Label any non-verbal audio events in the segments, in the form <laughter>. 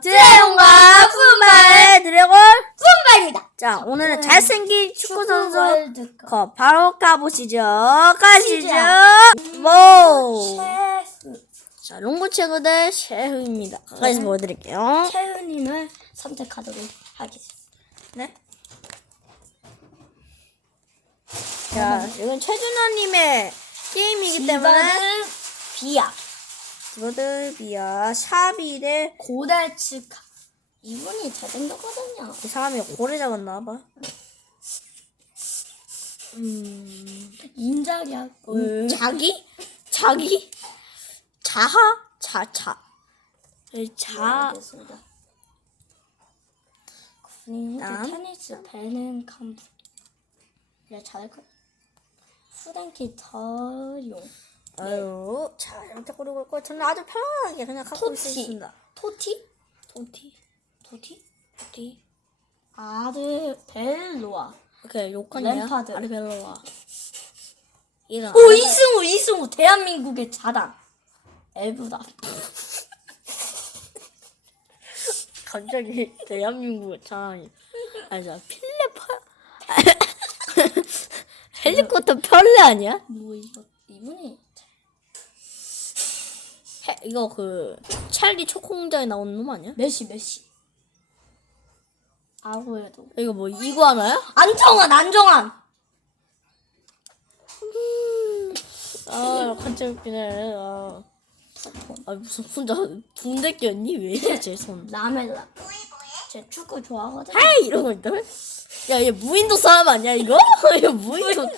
드래곤과 푸마의 드래곤. 푸마입니다. 자, 오늘은 잘생긴 축구 선수 월드컵. 거 바로 가보시죠. 가시죠. 뭐. 최 자, 롱구 체구대 셰흐입니다. 가까이서 네. 보여드릴게요. 최윤님을 선택하도록 하겠습니다. 네. 자, 이건 최준호님의 게임이기 때문에 비야 브로드 비아 샤비 대 고달츠카 이분이 잘생겼거든요. 이 사람이 고래 잡았나 봐. 음. 인자리야. 음, 자기? 자기? 자하? 자차. 자. 알겠습니다. 군인 다음. 테니스 베는 캄프. 야 잘할까? 후단키 더용 아유, 자, 이렇게 고르고 있고, 저는 아주 편안하게 그냥 갖고 토티. 있습니다. 토티 토티, 토티 토티. 아르 벨로아. 오케이, 욕하냐? 램파드. 아르벨로와. 이런. 오 이승우 이승우 대한민국의 자당. 엘브다. <laughs> 갑자기 대한민국의 자랑이. 아니, 저 필레파. <laughs> <laughs> 헬리콥터 편레 아니야? 뭐 이거 이분이 해, 이거 그 찰리 초코공장에 나오는 놈 아니야? 메시 메시. 아구에도. 이거 뭐 이거 하나야? 안정환 안정환. 아 진짜 웃기네. 아, 아 무슨 혼자 붕대 꼈니? 왜 이래 제 손? 라멜라. 제 축구 좋아하거든. 하이 이러고 있다. 야얘 무인도 사람 아니야 이거? <laughs> 이거 무인도.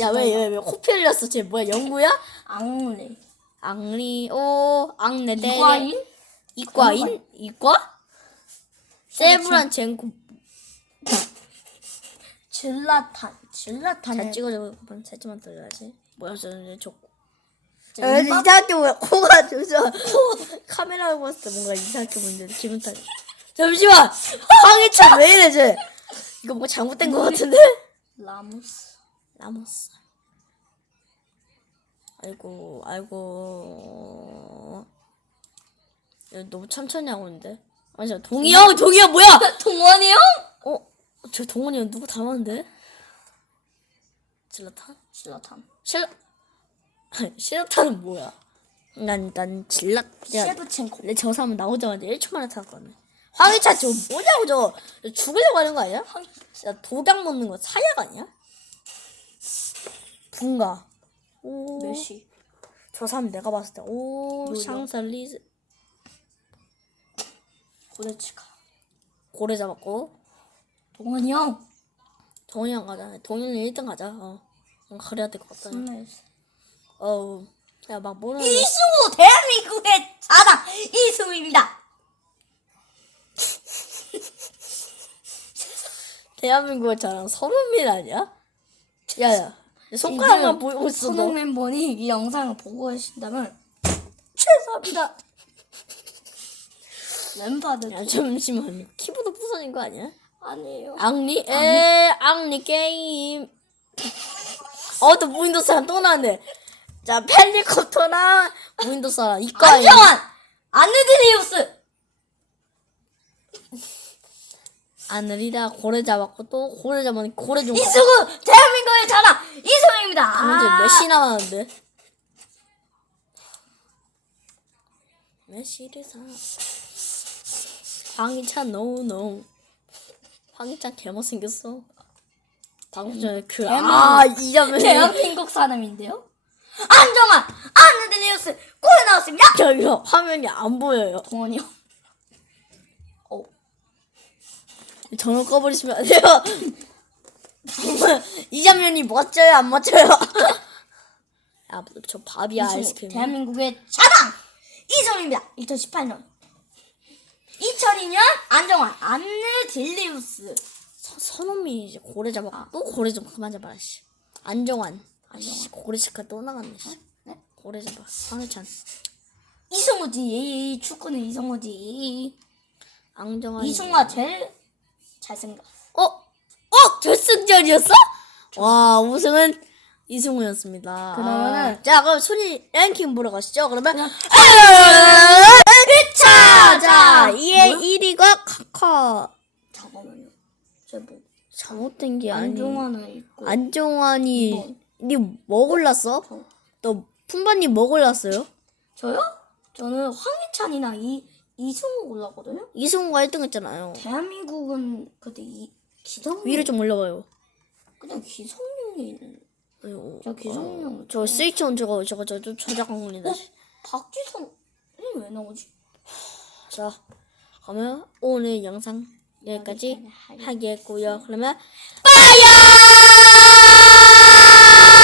야 왜 왜 왜 코피 흘렸어? 쟤 뭐야 영구야? 앙리. 앙리 오 앙네데 이과인? 이과인 이과? 세브란 젠코 질라탄. 질라탄. 잘 찍어줘. 살짝만 들어야지. 뭐야 저는 좋고. 자, 이 이상하게 뭐야 코가 조져 코 카메라를 봤을 때 뭔가 이상하게 보이는데 기분 탓 잠시만 황희찬 왜 이래 쟤 이거 뭐 잘못된 거 같은데 라무스. 라모스 아이고 아이고 야, 너무 천천히 하고 있는데 아니 저 동희 형 동희 형 뭐야 <laughs> 동원이 형? 어 저 동원이 형 누구 닮았는데 질라탄 질라탄. 실 실라탄은 뭐야 난 난 질라 야 셰브첸코. 근데 저 사람 나오자마자 1초 만에 탔거든. 황희찬 저 뭐냐고 저, 저 죽으려고 하는 거 아니야? 진짜 도장 먹는 거 사약 아니야? 분가. 오. 메시. 저 사람 내가 봤을 때오 누구죠? 샹살리즈 고데치카. 고래 잡았고 동원이 형. 동현이 형 가자. 동현이 1등 가자. 어. 뭔가 그래야 될 것 같다. 어우. 야막 뭐라 그래. 이승우 대한민국의 자당 이승우입니다. <laughs> 대한민국의 자랑 서문민 아니야? 야 야. 손가락만 보이고 있어 너. 손흥민 분이 이 영상을 보고 계신다면 죄송합니다. 램파드 야 잠시만요. 키보드 부서진 거 아니야? 아니에요. 앙리 에 앙리 게임 어또 무인도 사람 또 나왔네 자 펠리콥터나 무인도 사람 이과인 안정환 아느드리우스 아늘이다 고래 잡았고 또 고래 잡았는 고래 좀 이승우 대한민국의 자랑 이승우입니다. 문제 아, 몇시 남았는데 몇 시를 사 황희찬 노노 황희찬 개못생겼어 방금 전에 그 아 이자면 대한민국 사람인데요. 안정환 아느드리우스 골 나왔습니다. 저기요 화면이 안 보여요 동원이 형. 어, 전원 꺼버리시면 안 돼요. <laughs> 이 장면이 멋져요, 안 멋져요? <laughs> 야, 저 밥이야, 이승우 아이스크림. 대한민국의 자랑 이승우입니다. 2018년 2002년 안정환 아느딜리우스 서- 선원민이 이제 고래 잡아. 또 고래 좀 그만 잡아라, 씨. 안정환. 아씨, 고래 시카 또 나갔네, 씨. 네? 고래 잡아. 황희찬. 이승우지 축구는 이승우지 앙정환. 이승우가 제일 잘생겼어. 어? 어? 결승전이었어? 와, 우승은 이승우였습니다. 그러면은- 자 그럼 순위 랭킹 보러 가시죠. 그러면 1차! 자 이에 1위가 카카 잠깐만요. 제뭐 잘못된 게 안종환은 있고 안종환이 니뭐 뭐 골랐어? 너 품바님 뭐 골랐어요? 저요? 저는 황희찬이나 이 이승우 골랐거든요. 이승우가 1등 했잖아요. 대한민국은 그때 이 기성 위로 좀 올려봐요. 그냥 기성용이 아이고, 저 기성용 저 스위치 온 저거 저거 저, 저 저작권 걸린다. 박지성이 왜 나오지? 자, 그러면 오늘 영상 여기까지 하겠고요. 그러면 빠이야!